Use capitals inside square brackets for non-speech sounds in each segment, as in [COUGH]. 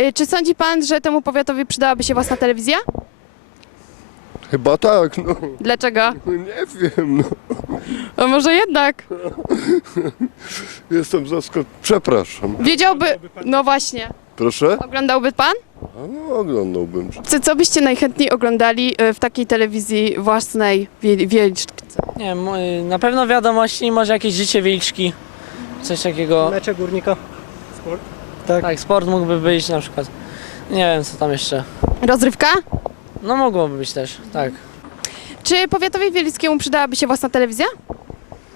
Y, Czy sądzi pan, że temu powiatowi przydałaby się własna telewizja? Chyba tak, no. Dlaczego? No Nie wiem, no. A może jednak? Jestem zaskoczony. Przepraszam. Wiedziałby... No właśnie. Proszę? Oglądałby pan? A no, oglądałbym. Co, co byście najchętniej oglądali y, w takiej telewizji własnej Wiel- Wieliczce? Nie wiem, y, na pewno wiadomości, może jakieś życie wieliczki, coś takiego. Mecze górnika. Sport. Tak. Tak, sport mógłby być na przykład. Nie wiem, co tam jeszcze. Rozrywka? No mogłoby być też, tak. Czy powiatowi wielickiemu przydałaby się własna telewizja?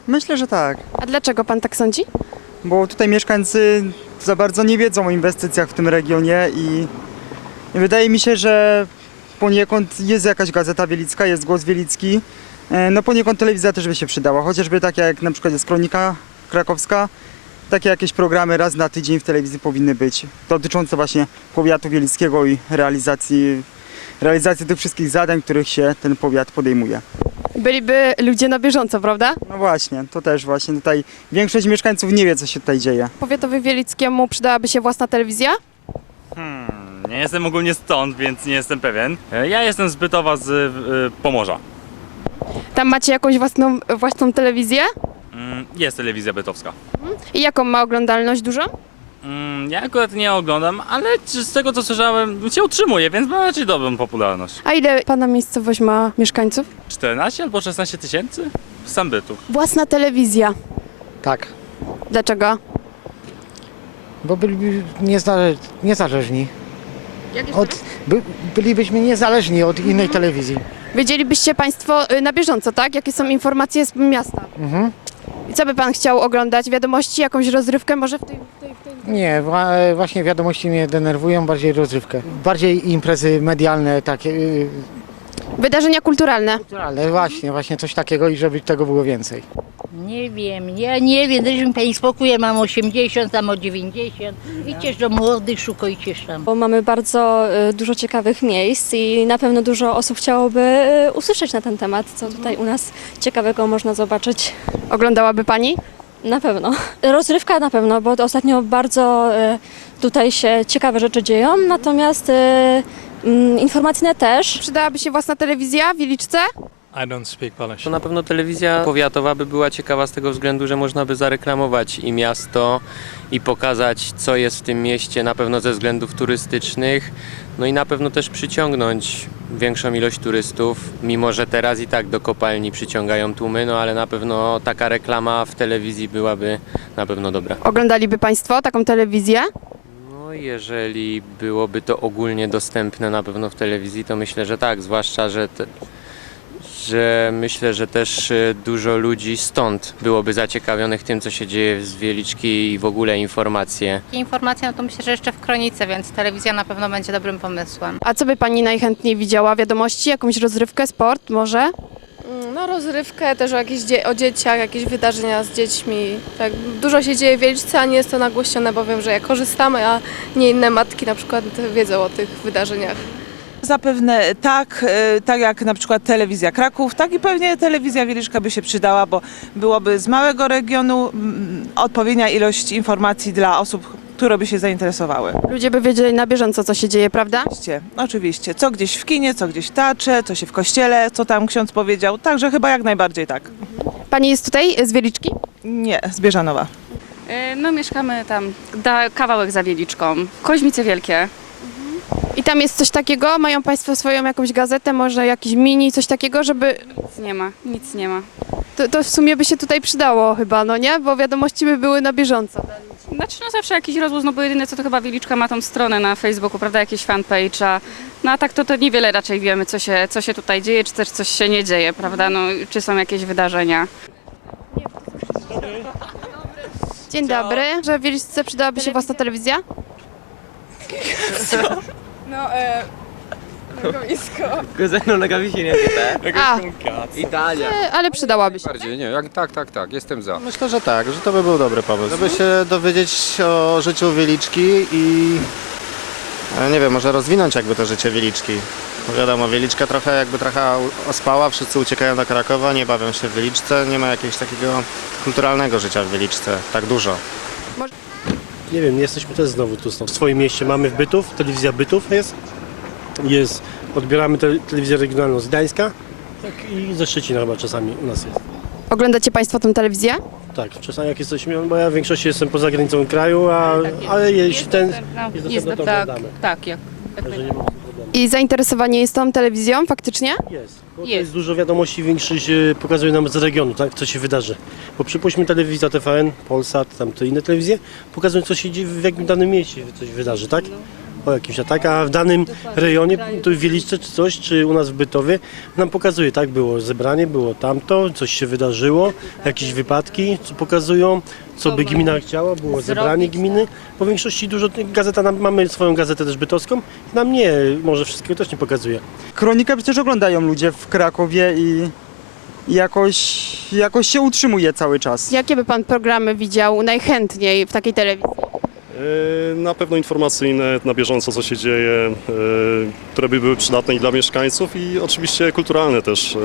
Myślę, że tak, A dlaczego pan tak sądzi? bo tutaj mieszkańcy za bardzo nie wiedzą o inwestycjach w tym regionie i wydaje mi się, że poniekąd jest jakaś gazeta wielicka, jest głos wielicki. E, No poniekąd telewizja też by się przydała, chociażby takie jak na przykład jest Kronika Krakowska, takie jakieś programy raz na tydzień w telewizji powinny być, dotyczące właśnie powiatu wielickiego i realizacji, realizacji tych wszystkich zadań, których się ten powiat podejmuje. Byliby ludzie na bieżąco, prawda? No właśnie, to też właśnie tutaj większość mieszkańców nie wie, co się tutaj dzieje. Powiatowi wielickiemu przydałaby się własna telewizja? Hmm, nie jestem ogólnie stąd, więc nie jestem pewien. E, Ja jestem z Bytowa z y, Pomorza. Tam macie jakąś własną, własną telewizję? Jest telewizja bytowska. I jaką ma oglądalność dużą? Mm, Ja akurat nie oglądam, ale z tego co słyszałem się utrzymuje, więc ma raczej dobrą popularność. A ile pana miejscowość ma mieszkańców? 14 albo 16 tysięcy? Sam Bytów. Własna telewizja. Tak, Dlaczego? bo byliby niezale, niezależni. Od, by, bylibyśmy niezależni od innej telewizji. Wiedzielibyście państwo y, na bieżąco, tak? Jakie są informacje z miasta? Mhm. I co by pan chciał oglądać? Wiadomości, jakąś rozrywkę może w tej... W tej, w tej... Nie, wa, właśnie wiadomości mnie denerwują, bardziej rozrywkę. Bardziej imprezy medialne, takie, yy, Wydarzenia kulturalne. kulturalne, właśnie, właśnie coś takiego i żeby tego było więcej. Nie wiem, ja nie wiem, dajże mi pani spokój, ja mam 80, tam o 90. Idźesz do młodych, szukajcie tam. bo mamy bardzo y, dużo ciekawych miejsc i na pewno dużo osób chciałoby y, usłyszeć na ten temat, co tutaj u nas ciekawego można zobaczyć. Oglądałaby pani? Na pewno. Rozrywka na pewno, bo ostatnio bardzo y, tutaj się ciekawe rzeczy dzieją, natomiast y, mm, informacyjne też. Przydałaby się własna telewizja w Wieliczce? I don't speak Polish. To na pewno telewizja powiatowa by była ciekawa z tego względu, że można by zareklamować i miasto i pokazać, co jest w tym mieście, na pewno ze względów turystycznych, no i na pewno też przyciągnąć większą ilość turystów, mimo że teraz i tak do kopalni przyciągają tłumy, no ale na pewno taka reklama w telewizji byłaby na pewno dobra. Oglądaliby państwo taką telewizję? No jeżeli byłoby to ogólnie dostępne na pewno w telewizji, to myślę, że tak, zwłaszcza, że, te, że myślę, że też e, dużo ludzi stąd byłoby zaciekawionych tym, co się dzieje z Wieliczki i w ogóle informacje. Informacja, no to myślę, że jeszcze wkrótce, więc telewizja na pewno będzie dobrym pomysłem. A co by pani najchętniej widziała? Wiadomości, jakąś rozrywkę, sport może? No rozrywkę, też o, jakieś dzie- o dzieciach, jakieś wydarzenia z dziećmi. Tak, dużo się dzieje w Wieliczce, a nie jest to nagłośnione, bo wiem, że jak korzystamy, a nie inne matki na przykład wiedzą o tych wydarzeniach. Zapewne tak, e, tak jak na przykład telewizja Kraków, tak i pewnie telewizja Wieliczka by się przydała, bo byłoby z małego regionu odpowiednia ilość informacji dla osób, które by się zainteresowały. Ludzie by wiedzieli na bieżąco, co się dzieje, prawda? Oczywiście, oczywiście. Co gdzieś w kinie, co gdzieś w teatrze, co się w kościele, co tam ksiądz powiedział. Także chyba jak najbardziej tak. Pani jest tutaj z Wieliczki? Nie, z Bieżanowa. No mieszkamy tam, da, kawałek za Wieliczką, Koźmice Wielkie. I tam jest coś takiego? Mają państwo swoją jakąś gazetę, może jakiś mini, coś takiego, żeby... Nic nie ma, nic nie ma. To, to w sumie by się tutaj przydało chyba, no nie? Bo wiadomości by były na bieżąco. Znaczy no zawsze jakiś rozłóż, no bo jedyne co to chyba Wieliczka ma tą stronę na Facebooku, prawda, jakiś fanpage, a no a tak to, to niewiele raczej wiemy, co się, co się tutaj dzieje, czy też coś się nie dzieje, prawda, no czy są jakieś wydarzenia. Dzień dobry. Że w Wieliczce przydałaby się własna telewizja? [LAUGHS] No, e, Logowisko. Cos'è non capisci neanche te? A, Italia. e, ale przydałaby się. Bardziej, nie, jak, tak, tak, tak, jestem za. Myślę, że tak, że to by był dobry pomysł. Żeby się dowiedzieć o życiu Wieliczki i e, nie wiem, może rozwinąć jakby to życie Wieliczki. Bo wiadomo, Wieliczka trochę jakby trochę ospała, wszyscy uciekają do Krakowa, nie bawią się w Wieliczce, nie ma jakiegoś takiego kulturalnego życia w Wieliczce, tak dużo. Nie wiem, jesteśmy też znowu tu w swoim mieście. Mamy w Bytów, telewizja Bytów jest. Jest, odbieramy te, telewizję regionalną z Gdańska tak, i ze Szczecina chyba czasami u nas jest. Oglądacie Państwo tę telewizję? Tak, czasami jak jesteśmy, bo ja w większości jestem poza granicą kraju, a, ale jeśli ten jest dostępny, to oglądamy. Tak, jak. Także nie ma. I zainteresowanie jest tą telewizją faktycznie? Jest. Bo to jest dużo wiadomości większość e, pokazuje nam z regionu, tak, co się wydarzy. Bo przypuśćmy telewizja TVN, Polsat, tam te inne telewizje, pokazują co się dzieje w jakim danym mieście coś wydarzy, tak? O jakimś atak, a w danym rejonie, tu w Wieliczce czy coś, czy u nas w Bytowie, nam pokazuje, tak, było zebranie, było tamto, coś się wydarzyło, jakieś wypadki, co pokazują, co by gmina chciała, było zebranie gminy. Po większości dużo, gazeta, nam, mamy swoją gazetę też bytowską, nam nie, może wszystkiego też nie pokazuje. Kronikę przecież oglądają ludzie w Krakowie i i jakoś, jakoś się utrzymuje cały czas. Jakie by Pan programy widział najchętniej w takiej telewizji? E, Na pewno informacyjne, na bieżąco co się dzieje, e, które by były przydatne i dla mieszkańców i oczywiście kulturalne też e,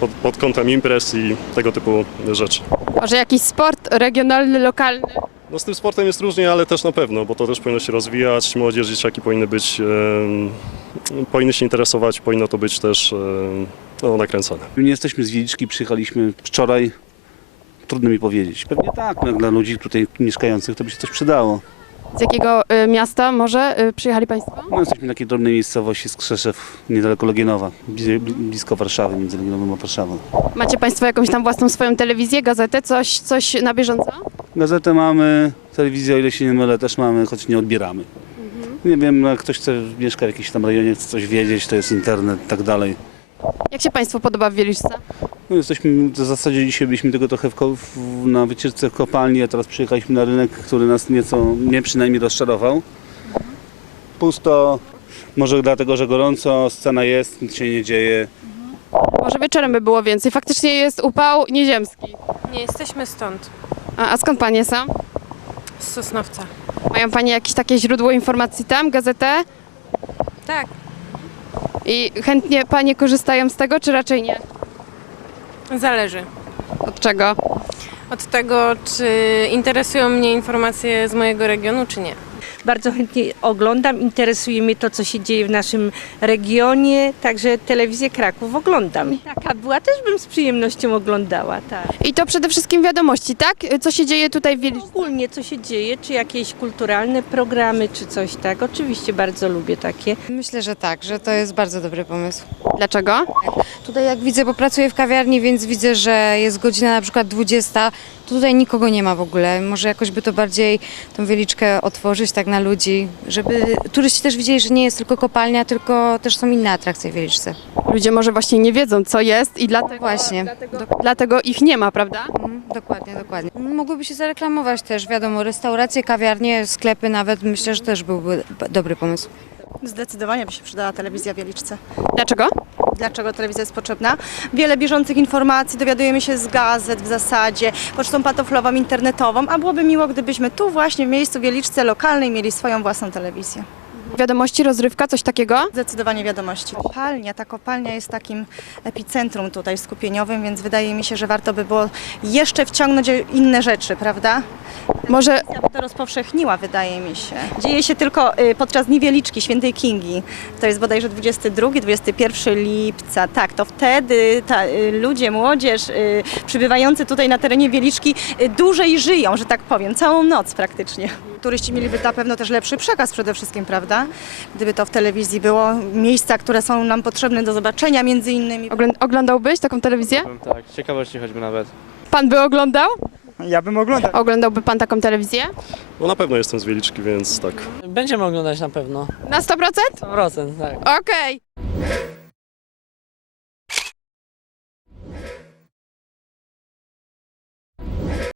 pod, pod kątem imprez i tego typu rzeczy. Może jakiś sport regionalny, lokalny? No z tym sportem jest różnie, ale też na pewno, bo to też powinno się rozwijać, młodzież, dzieciaki powinny być, e, powinny się interesować, powinno to być też e, no, nakręcone. Nie jesteśmy z Wieliczki, przyjechaliśmy wczoraj. Trudno mi powiedzieć. Pewnie tak, no, jak dla ludzi tutaj mieszkających to by się coś przydało. Z jakiego y, miasta może y, przyjechali Państwo? No, jesteśmy w takiej drobnej miejscowości Skrzeszew, niedaleko Logienowa, bli- blisko Warszawy, między Logienowem a Warszawą. Macie Państwo jakąś tam własną swoją telewizję, gazetę, coś, coś na bieżąco? Gazetę mamy, telewizję, o ile się nie mylę, też mamy, choć nie odbieramy. Nie wiem, jak ktoś chce, mieszka w jakimś tam rejonie, chce coś wiedzieć, to jest internet i tak dalej. Jak się Państwu podoba w Wieliczce? No, jesteśmy, w zasadzie dzisiaj byliśmy tylko trochę w, w, na wycieczce w kopalni, a teraz przyjechaliśmy na rynek, który nas nieco, mnie przynajmniej rozczarował. Pusto, może dlatego, że gorąco, scena jest, nic się nie dzieje. Może wieczorem by było więcej. Faktycznie jest upał nieziemski. Nie jesteśmy stąd, A, a skąd Panie są? z Sosnowca. Mają Panie jakieś takie źródło informacji tam, gazetę? Tak. I chętnie Panie korzystają z tego, czy raczej nie? Zależy. Od czego? Od tego, czy interesują mnie informacje z mojego regionu, czy nie. Bardzo chętnie oglądam, interesuje mnie to, co się dzieje w naszym regionie, także telewizję Kraków oglądam. Taka była, też bym z przyjemnością oglądała, tak. I to przede wszystkim wiadomości, tak? Co się dzieje tutaj w Wieliczce? Ogólnie co się dzieje, czy jakieś kulturalne programy, czy coś tak. Oczywiście bardzo lubię takie. Myślę, że tak, że to jest bardzo dobry pomysł. Dlaczego? Tutaj jak widzę, bo pracuję w kawiarni, więc widzę, że jest godzina na przykład 20, to tutaj nikogo nie ma w ogóle. Może jakoś by to bardziej tą wieliczkę otworzyć tak na ludzi, żeby turyści też widzieli, że nie jest tylko kopalnia, tylko też są inne atrakcje w Wieliczce. Ludzie może właśnie nie wiedzą, co jest i dlatego, Właśnie. dlatego, dlatego ich nie ma, prawda? Mhm, dokładnie, dokładnie. Mogłyby się zareklamować też, wiadomo, restauracje, kawiarnie, sklepy nawet, myślę, że też byłby dobry pomysł. Zdecydowanie by się przydała telewizja w Wieliczce. Dlaczego? Dlaczego telewizja jest potrzebna? Wiele bieżących informacji dowiadujemy się z gazet w zasadzie, pocztą pantoflową, internetową, a byłoby miło, gdybyśmy tu właśnie w miejscu Wieliczce lokalnej mieli swoją własną telewizję. Wiadomości, rozrywka, coś takiego? Zdecydowanie wiadomości. Kopalnia, ta kopalnia jest takim epicentrum tutaj skupieniowym, więc wydaje mi się, że warto by było jeszcze wciągnąć inne rzeczy, prawda? Może by to rozpowszechniła, wydaje mi się. Dzieje się tylko y, podczas Dni Wieliczki, Świętej Kingi. To jest bodajże 22-21 lipca. Tak, to wtedy ta, y, ludzie, młodzież y, przybywający tutaj na terenie Wieliczki dłużej żyją, że tak powiem, całą noc praktycznie. Turyści mieliby na pewno też lepszy przekaz przede wszystkim, prawda? Gdyby to w telewizji było, miejsca, które są nam potrzebne do zobaczenia między innymi. Oglą- oglądałbyś taką telewizję? Tak, ciekawości choćby nawet. Pan by oglądał? Ja bym oglądał. Oglądałby Pan taką telewizję? No na pewno jestem z Wieliczki, więc tak. Będziemy oglądać na pewno. Na 100%? 100%, tak. Okej.